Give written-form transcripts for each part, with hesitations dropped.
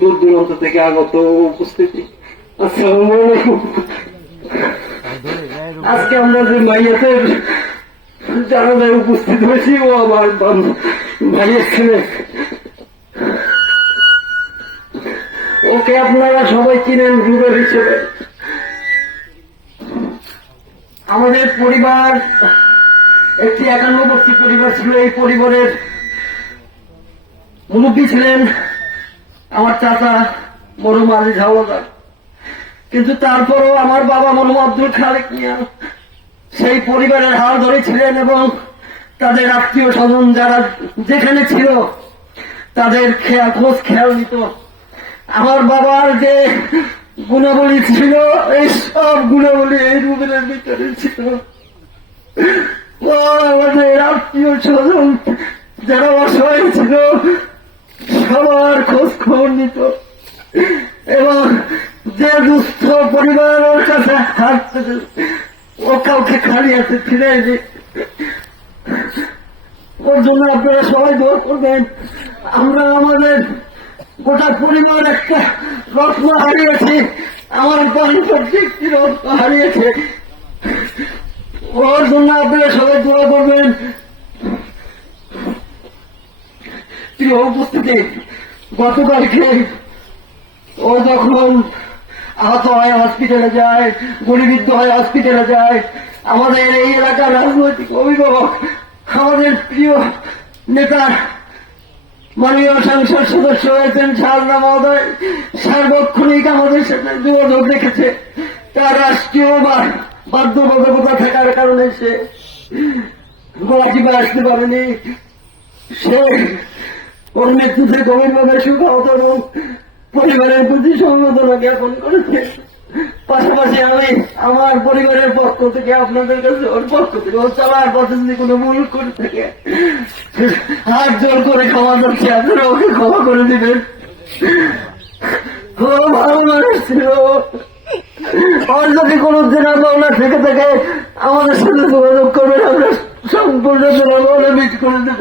দূর দূরান্ত থেকে আগত উপস্থিতি, আসসালামু আলাইকুম। আজকে আমরা যে মাইয়াতের জানাজায় উপস্থিত হয়েছি, ও আমার ভাইয়ের ছেলে। ওকে আপনারা সবাই চিনেন রুবেল হিসেবে। আমাদের পরিবার একটি 51বর্ষী পরিবার ছিল। এই পরিবারের মুরব্বী ছিলেন আমার চাচা মরহুম আজিজ হাওলাদার। কিন্তু তারপরও আমার বাবা মরহুম আব্দুল খালেক মিয়া সেই পরিবারের হাল ধরেছিলেন এবং তাদের আত্মীয় স্বজন যারা যেখানে ছিল তাদের খোঁজ খেয়াল নিত। আমার বাবার যে গুণাবলী ছিল, এই সব গুণাবলী এই রুবেলের ভিতরে ছিল। আমাদের আত্মীয় স্বজন যারা অসহায় ছিল সবার খোঁজ খবর নিত এবং যে দুস্থ পরিবার ওর কাছে হাঁটতে ও কাউকে খালি হাতে ফিরায়নি। ওর জন্য আপনারা সবাই দোয়া করবেন। আমরা আমাদের গোটা পরিবার একটা রত্ন হারিয়েছি, আমার পরিবারটি একটি রত্ন হারিয়েছে। ওর জন্য আপনারা সবাই দোয়া করবেন। প্রিয় উপস্থিতি, গতকালকে ও যখন আহত হয় হসপিটালে যায়, গুলিবিদ্ধ হয় হসপিটালে যায়, আমাদের এই এলাকার রাজনৈতিক অভিভাবক, আমাদের প্রিয় নেতা মাননীয় সংসদ সদস্য হয়েছেন শাহজাহান মহোদয় সার্বক্ষণিক আমাদের সাথে যোগাযোগ রেখেছে। তার রাষ্ট্রীয় বাধ্যবাধকতা থাকার কারণে সে গলাচিপে আসতে পারেনি। সে ওর মৃত্যুতে গভীরভাবে শোকাহত এবং পরিবারের প্রতি সমবেদনা জ্ঞাপন করেছে। পাশাপাশি আমি আমার পরিবারের পক্ষ থেকে আপনাদের কাছে, ওর পক্ষ থেকে, ওর চলার পথে যদি কোনো ভুল করে থাকে হাত জোর করে ক্ষমা করছি, আপনারা ওকে ক্ষমা করে দিবেন। ও ভালো মানুষ ছিল। আর যদি কোনো জেনারেল থেকে থাকে আমাদের সাথে যোগাযোগ করবেন, আমরা সম্পূর্ণ জেনারেল মিট করে দেব।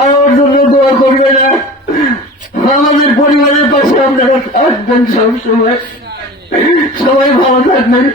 আর ওর জন্য দোয়া করবে না, আমাদের পরিবারের পাশে আপনারা থাকবেন সবসময়। সবাই ভালো থাকবেন।